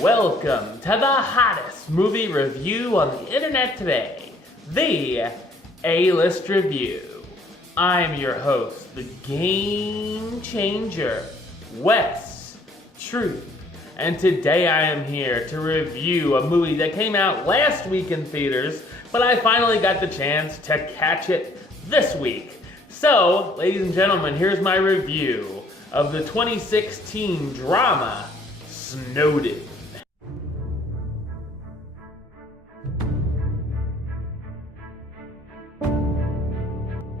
Welcome to the hottest movie review on the internet today, the A-List Review. I'm your host, the game changer, Wes Truth, and today I am here to review a movie that came out last week in theaters, but I finally got the chance to catch it this week. So, ladies and gentlemen, here's my review of the 2016 drama, Snowden.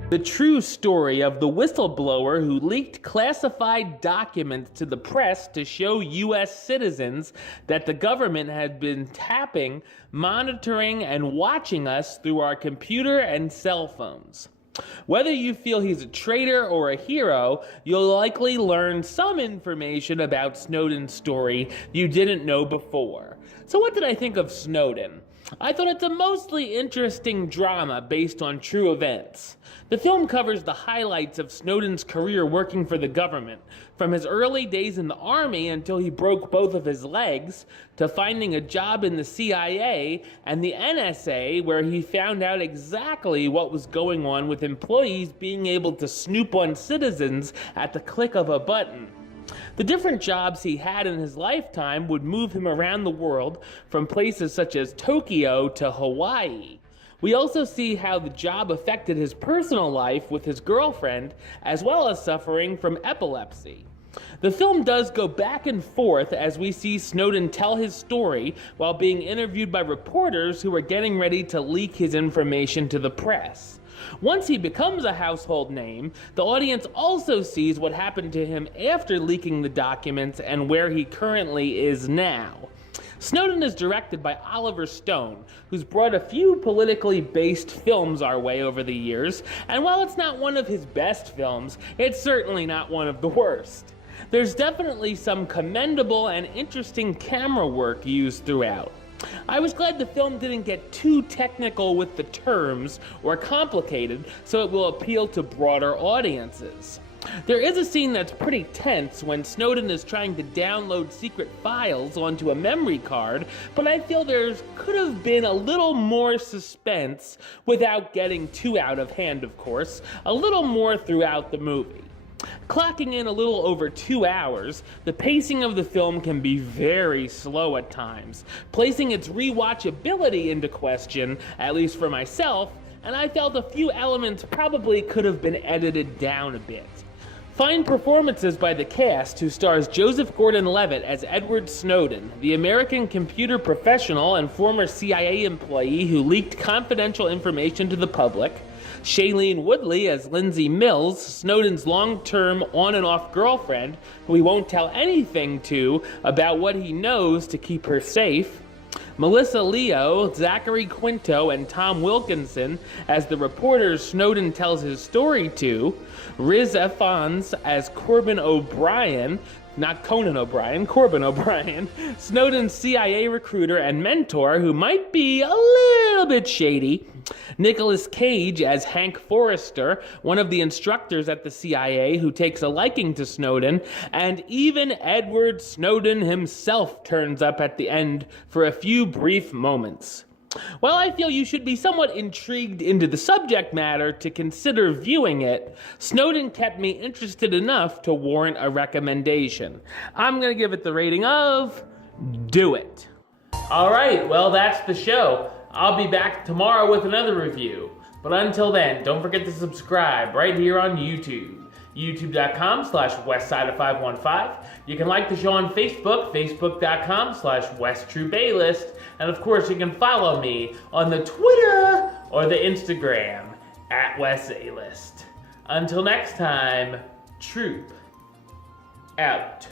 The true story of the whistleblower who leaked classified documents to the press to show U.S. citizens that the government had been tapping, monitoring, and watching us through our computer and cell phones. Whether you feel he's a traitor or a hero, you'll likely learn some information about Snowden's story you didn't know before. So what did I think of Snowden? I thought it's a mostly interesting drama based on true events. The film covers the highlights of Snowden's career working for the government, from his early days in the army until he broke both of his legs, to finding a job in the CIA and the NSA, where he found out exactly what was going on with employees being able to snoop on citizens at the click of a button. The different jobs he had in his lifetime would move him around the world, from places such as Tokyo to Hawaii. We also see how the job affected his personal life with his girlfriend, as well as suffering from epilepsy. The film does go back and forth as we see Snowden tell his story while being interviewed by reporters who are getting ready to leak his information to the press. Once he becomes a household name, the audience also sees what happened to him after leaking the documents and where he currently is now. Snowden is directed by Oliver Stone, who's brought a few politically based films our way over the years, and while it's not one of his best films, it's certainly not one of the worst. There's definitely some commendable and interesting camera work used throughout. I was glad the film didn't get too technical with the terms or complicated, so it will appeal to broader audiences. There is a scene that's pretty tense when Snowden is trying to download secret files onto a memory card, but I feel there could have been a little more suspense, without getting too out of hand of course, a little more throughout the movie. Clocking in a little over 2 hours, the pacing of the film can be very slow at times, placing its rewatchability into question, at least for myself, and I felt a few elements probably could have been edited down a bit. Fine performances by the cast, who stars Joseph Gordon-Levitt as Edward Snowden, the American computer professional and former CIA employee who leaked confidential information to the public, Shailene Woodley as Lindsay Mills, Snowden's long-term on and off girlfriend, who he won't tell anything to about what he knows to keep her safe, Melissa Leo, Zachary Quinto, and Tom Wilkinson as the reporters Snowden tells his story to, Riz Ifans as Corbin O'Brien, not Conan O'Brien, Corbin O'Brien, Snowden's CIA recruiter and mentor who might be a little bit shady, Nicolas Cage as Hank Forrester, one of the instructors at the CIA who takes a liking to Snowden, and even Edward Snowden himself turns up at the end for a few brief moments. While I feel you should be somewhat intrigued into the subject matter to consider viewing it, Snowden kept me interested enough to warrant a recommendation. I'm going to give it the rating of do it. Alright, well that's the show. I'll be back tomorrow with another review. But until then, don't forget to subscribe right here on YouTube. youtube.com/westside515. You can like the show on Facebook, facebook.com/WestTruthAlist. And of course, you can follow me on the Twitter or the Instagram @WesAlist. Until next time, Troop out.